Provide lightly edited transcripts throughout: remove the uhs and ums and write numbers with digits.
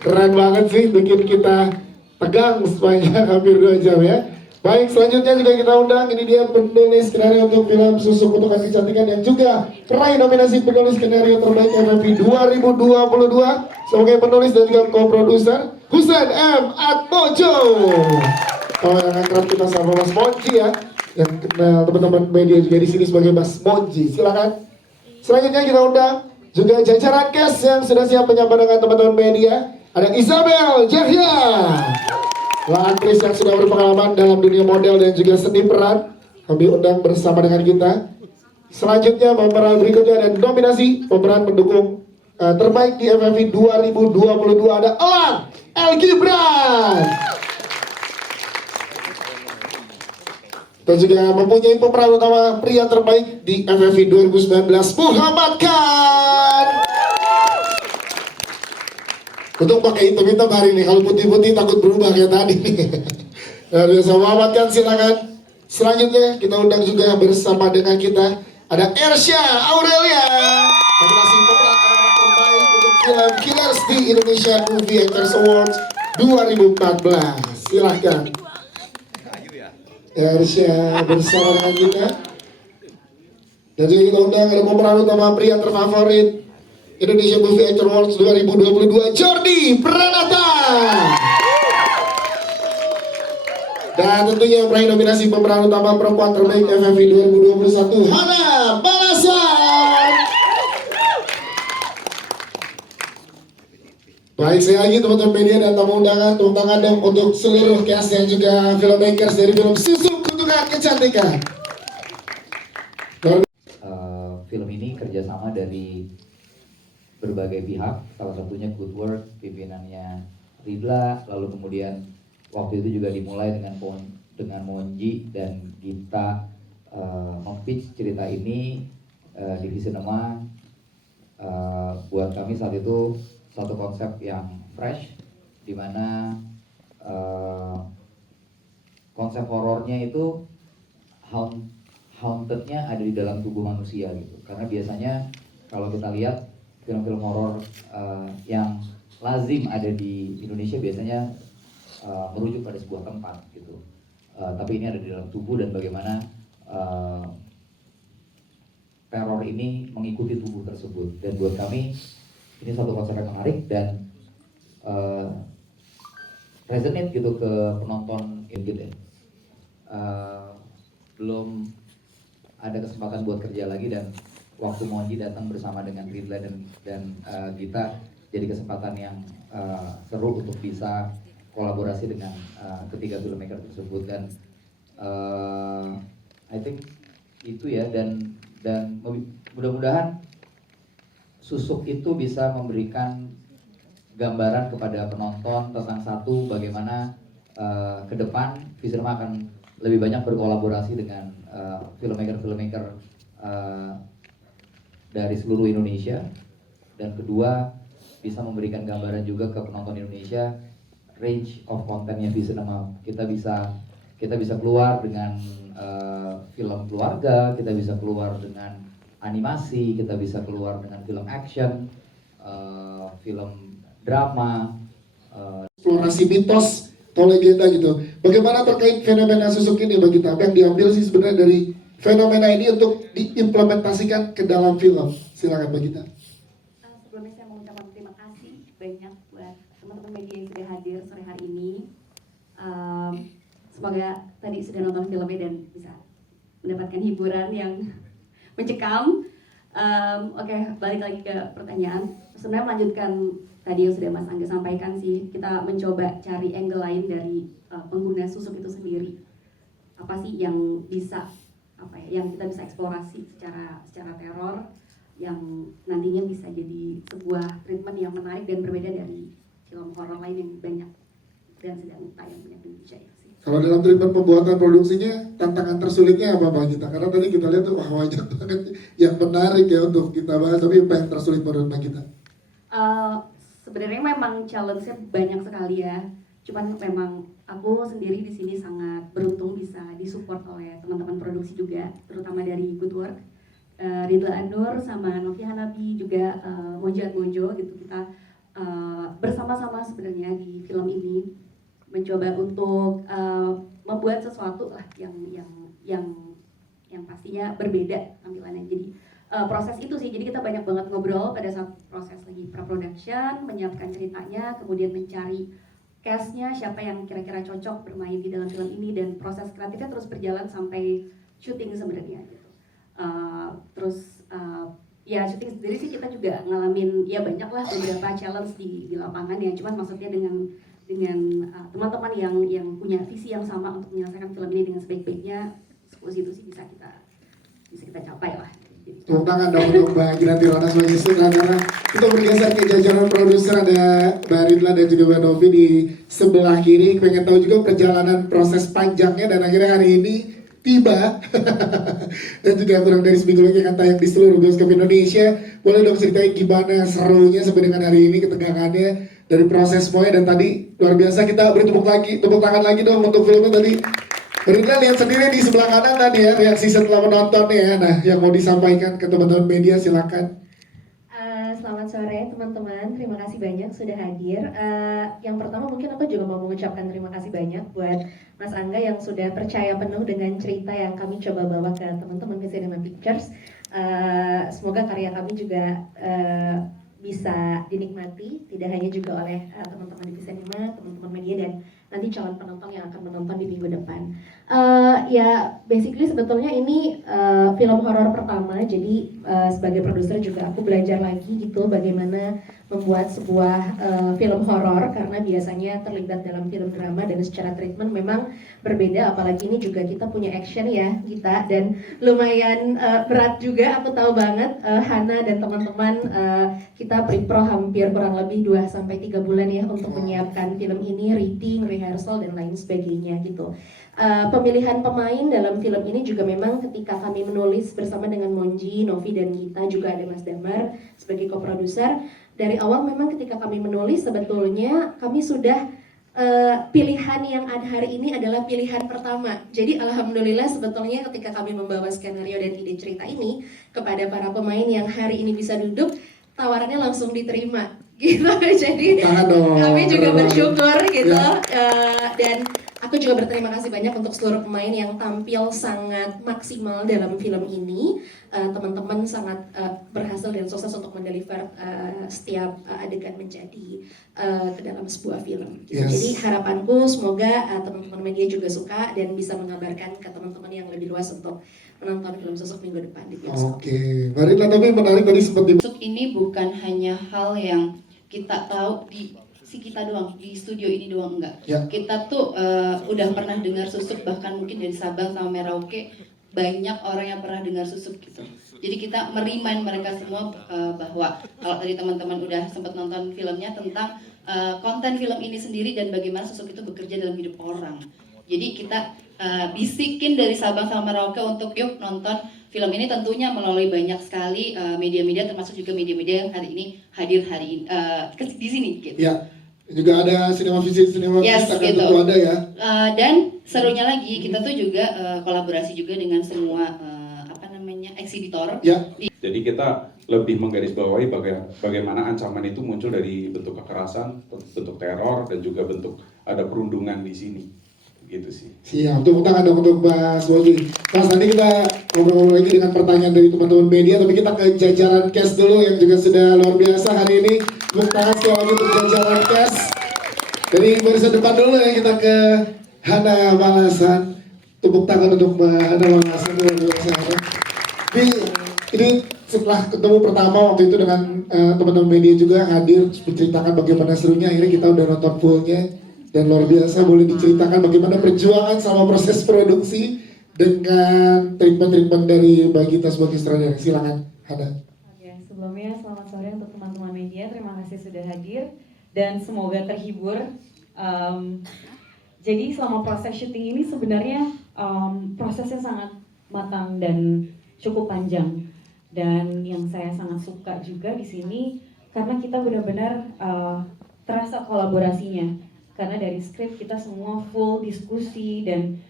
Keren banget sih, bikin kita tegang sepanjang hampir 2 jam ya. Baik, selanjutnya juga kita undang, ini dia penulis skenario untuk film Susuk Kutukan Kecantikan yang juga meraih nominasi penulis skenario terbaik FFI 2022 sebagai penulis dan juga co-produser Husain M. Atmojo. Kalau yang akrab kita sama Mas Monji ya, yang kenal teman-teman media juga di sini sebagai Mas Monji. Silakan. Selanjutnya kita undang juga jajaran cast yang sudah siap menyapa dengan teman-teman media. Ada Isabel Jahya, aktris yang sudah berpengalaman dalam dunia model dan juga seni peran. Kami undang bersama dengan kita. Selanjutnya pemeran berikutnya ada nominasi pemeran mendukung terbaik di FFI 2022 ada Elang El Gibran. Dan juga mempunyai pemeran utama pria terbaik di FFI 2019 Muhammad Khan. Untuk pakai hitam-hitam hari ini, kalau putih-putih takut berubah kayak tadi. Nah, biasa Muhammad Khan, silakan. Selanjutnya kita undang juga bersama dengan kita ada Ersya Aurelia, nominasi pemeran anak terbaik untuk film Killers di Indonesia Movie Actors Awards 2014. Silahkan. Ersya bersama dengan kita. Dan juga kita undang ada pemeran utama pria terfavorit Indonesia Movie Actors Awards 2022 Jordi Pranata. Dan tentunya yang meraih nominasi pemeran utama perempuan terbaik FFI 2021 Hana Balasan. Baik, saya lagi teman-teman media dan tamu undangan, tepuk tangan dong untuk seluruh cast dan juga filmmakers dari film Susuk Kutukan Kecantikan. Film ini kerjasama dari berbagai pihak, salah satunya Good Work, pimpinannya Ridla, lalu kemudian waktu itu juga dimulai dengan Monji dan Gita mempitch cerita ini di Visinema. Buat kami saat itu satu konsep yang fresh, di mana konsep horornya itu hauntednya ada di dalam tubuh manusia gitu. Karena biasanya kalau kita lihat film-film horor yang lazim ada di Indonesia biasanya merujuk pada sebuah tempat gitu. Tapi ini ada di dalam tubuh dan bagaimana teror ini mengikuti tubuh tersebut. Dan buat kami ini satu konsep yang menarik dan resonate gitu ke penonton gitu ya. Belum ada kesempatan buat kerja lagi dan waktu Monji datang bersama dengan Ridla dan Gita jadi kesempatan yang seru untuk bisa kolaborasi dengan ketiga filmmaker tersebut. Dan I think itu ya, dan mudah-mudahan Susuk itu bisa memberikan gambaran kepada penonton tentang satu, bagaimana ke depan Visinema akan lebih banyak berkolaborasi dengan filmmaker-filmmaker dari seluruh Indonesia, dan kedua bisa memberikan gambaran juga ke penonton Indonesia range of kontennya Visinema. Kita bisa keluar dengan film keluarga, kita bisa keluar dengan animasi, kita bisa keluar dengan film action, film drama, eksplorasi mitos atau legenda gitu. Bagaimana terkait fenomena Susuk ini bagi kita? Apa yang diambil sih sebenarnya dari fenomena ini untuk diimplementasikan ke dalam film? Silakan Mbak Gita. Sebelumnya saya mau ucapkan terima kasih banyak buat teman-teman media yang sudah hadir sore hari ini. Semoga tadi sudah nonton filmnya dan bisa mendapatkan hiburan yang mencekam. Oke, balik lagi ke pertanyaan. Sebenarnya melanjutkan tadi yang sudah Mas Angga sampaikan sih, kita mencoba cari angle lain dari pengguna susuk itu sendiri. Apa sih yang bisa yang kita bisa eksplorasi secara teror yang nantinya bisa jadi sebuah treatment yang menarik dan berbeda dari film horor lain yang banyak dan sedang tayang banyak di Indonesia ya sih. Kalau dalam treatment pembuatan produksinya, tantangan tersulitnya apa Mbak Gita? Karena tadi kita lihat tuh banyak banget yang menarik ya untuk kita bahas, tapi apa yang tersulit menurut Mbak Gita? Sebenarnya memang challenge-nya banyak sekali ya. Cuman memang aku sendiri di sini sangat beruntung bisa disupport oleh teman-teman produksi juga, terutama dari Good Work, Ridla Anur sama Novi Hanabi juga Mojo gitu. Kita bersama-sama sebenarnya di film ini mencoba untuk membuat sesuatu lah yang pastinya berbeda tampilannya. Jadi proses itu sih, jadi kita banyak banget ngobrol pada saat proses lagi pre-production, menyiapkan ceritanya, kemudian mencari cast-nya, siapa yang kira-kira cocok bermain di dalam film ini, dan proses kreatifnya terus berjalan sampai syuting sebenarnya gitu. Ya syuting sendiri sih kita juga ngalamin ya banyak lah beberapa challenge di lapangan ya, cuman maksudnya dengan teman-teman yang punya visi yang sama untuk menyelesaikan film ini dengan sebaik-baiknya, itu sih bisa kita capai lah. Tepuk tangan dong untuk Mbak Ginanti Rona sebagai sutradara. Kita bergeser ke jajaran produser, ada Mbak Ridla dan juga Mbak Novi di sebelah kiri. Pengen tahu juga perjalanan proses panjangnya dan akhirnya hari ini tiba dan juga kurang dari seminggu lagi akan tayang di seluruh bioskop Indonesia. Boleh dong ceritain gimana serunya sampai dengan hari ini, ketegangannya dari proses semuanya, dan tadi luar biasa. Kita beri tepuk tangan lagi dong untuk filmnya tadi. Ridla lihat sendiri di sebelah kanan tadi ya reaksi setelah menontonnya ya. Nah, yang mau disampaikan ke teman-teman media silakan. Selamat sore teman-teman, terima kasih banyak sudah hadir. Yang pertama mungkin aku juga mau mengucapkan terima kasih banyak buat Mas Angga yang sudah percaya penuh dengan cerita yang kami coba bawa ke teman-teman di Cinema Pictures. Semoga karya kami juga bisa dinikmati, tidak hanya juga oleh teman-teman di Cinema, teman-teman media, dan nanti calon penonton yang akan menonton di minggu depan. Ya basically sebetulnya ini film horor pertama, jadi sebagai produser juga aku belajar lagi gitu bagaimana membuat sebuah film horor, karena biasanya terlibat dalam film drama dan secara treatment memang berbeda, apalagi ini juga kita punya action ya kita, dan lumayan berat juga, aku tahu banget. Hana dan teman-teman kita pre-pro hampir kurang lebih 2-3 bulan ya untuk menyiapkan film ini, reading, rehearsal dan lain sebagainya gitu. Pemilihan pemain dalam film ini juga memang ketika kami menulis bersama dengan Monji, Novi dan Gita, juga ada Mas Damar sebagai co-produser. Dari awal memang ketika kami menulis sebetulnya kami sudah pilihan yang ada hari ini adalah pilihan pertama. Jadi alhamdulillah sebetulnya ketika kami membawa skenario dan ide cerita ini kepada para pemain yang hari ini bisa duduk, tawarannya langsung diterima gitu. Jadi kami juga bersyukur gitu dan aku juga berterima kasih banyak untuk seluruh pemain yang tampil sangat maksimal dalam film ini. Teman-teman sangat berhasil dan sukses untuk mendeliver setiap adegan menjadi ke dalam sebuah film. Gitu. Jadi harapanku semoga teman-teman media juga suka dan bisa mengabarkan ke teman-teman yang lebih luas untuk menonton film Susuk minggu depan di bioskop. Oke, Ridla, tapi menarik tadi seperti Susuk ini bukan hanya hal yang kita tahu di kita doang, di studio ini doang, enggak. Ya. Kita tuh udah pernah dengar Susuk, bahkan mungkin dari Sabang sama Merauke banyak orang yang pernah dengar Susuk gitu. Jadi kita merimain mereka semua bahwa kalau tadi teman-teman udah sempat nonton filmnya tentang konten film ini sendiri dan bagaimana Susuk itu bekerja dalam hidup orang. Jadi kita bisikin dari Sabang sama Merauke untuk yuk nonton film ini, tentunya melalui banyak sekali media-media, termasuk juga media-media yang hari ini hadir di sini gitu. Ya. Juga ada sinema visit akan gitu. tentu ada ya. Dan serunya lagi kita tuh juga kolaborasi juga dengan semua eksibitor. Ya. Jadi kita lebih menggarisbawahi bagaimana ancaman itu muncul dari bentuk kekerasan, bentuk teror, dan juga bentuk ada perundungan di sini. Gitu sih. Siap, tepuk tangan dong untuk Mas Bogi. Mas, nanti kita ngobrol lagi dengan pertanyaan dari teman-teman media, tapi kita ke jajaran cast dulu yang juga sudah luar biasa hari ini. Tepuk tangan sekali lagi untuk jajaran cast. Dari barisan depan dulu ya, kita ke Hana Malasan. Tepuk tangan untuk Mbak Hana Malasan luar biasa. Ini setelah ketemu pertama waktu itu dengan teman-teman media juga hadir menceritakan bagaimana serunya, akhirnya kita udah nonton fullnya. Dan luar biasa, boleh diceritakan bagaimana perjuangan sama proses produksi dengan treatment dari Mbak Gita sebagai sutradara. Silakan, Hana. Oke, sebelumnya selamat sore untuk teman-teman media. Terima kasih sudah hadir dan semoga terhibur. Jadi selama proses syuting ini sebenarnya prosesnya sangat matang dan cukup panjang. Dan yang saya sangat suka juga di sini karena kita benar-benar terasa kolaborasinya. Karena dari skrip kita semua full diskusi dan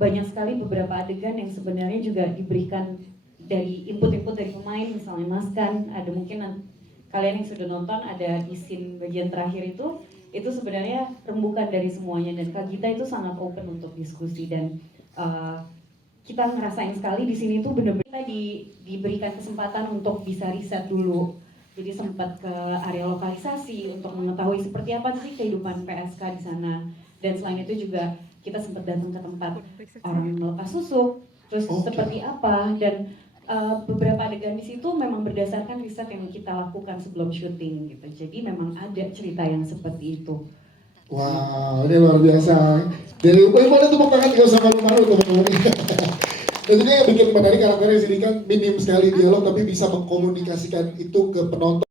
banyak sekali beberapa adegan yang sebenarnya juga diberikan dari input-input dari pemain, misalnya Mas Kan, ada mungkin kalian yang sudah nonton ada di scene bagian terakhir itu sebenarnya rembukan dari semuanya, dan Kak Gita itu sangat open untuk diskusi, dan kita ngerasain sekali di sini tuh bener-bener kita diberikan kesempatan untuk bisa riset dulu. Jadi sempat ke area lokalisasi untuk mengetahui seperti apa sih kehidupan PSK di sana, dan selain itu juga kita sempat datang ke tempat orang melepas susuk, terus seperti apa, dan beberapa adegan di situ memang berdasarkan riset yang kita lakukan sebelum syuting gitu. Jadi memang ada cerita yang seperti itu. Wow, ini luar biasa. Jadi, boleh tepuk tangan juga sama malu teman-teman. Dan juga yang bikin menarik karakternya di sini kan minim sekali dialog, tapi bisa mengkomunikasikan itu ke penonton.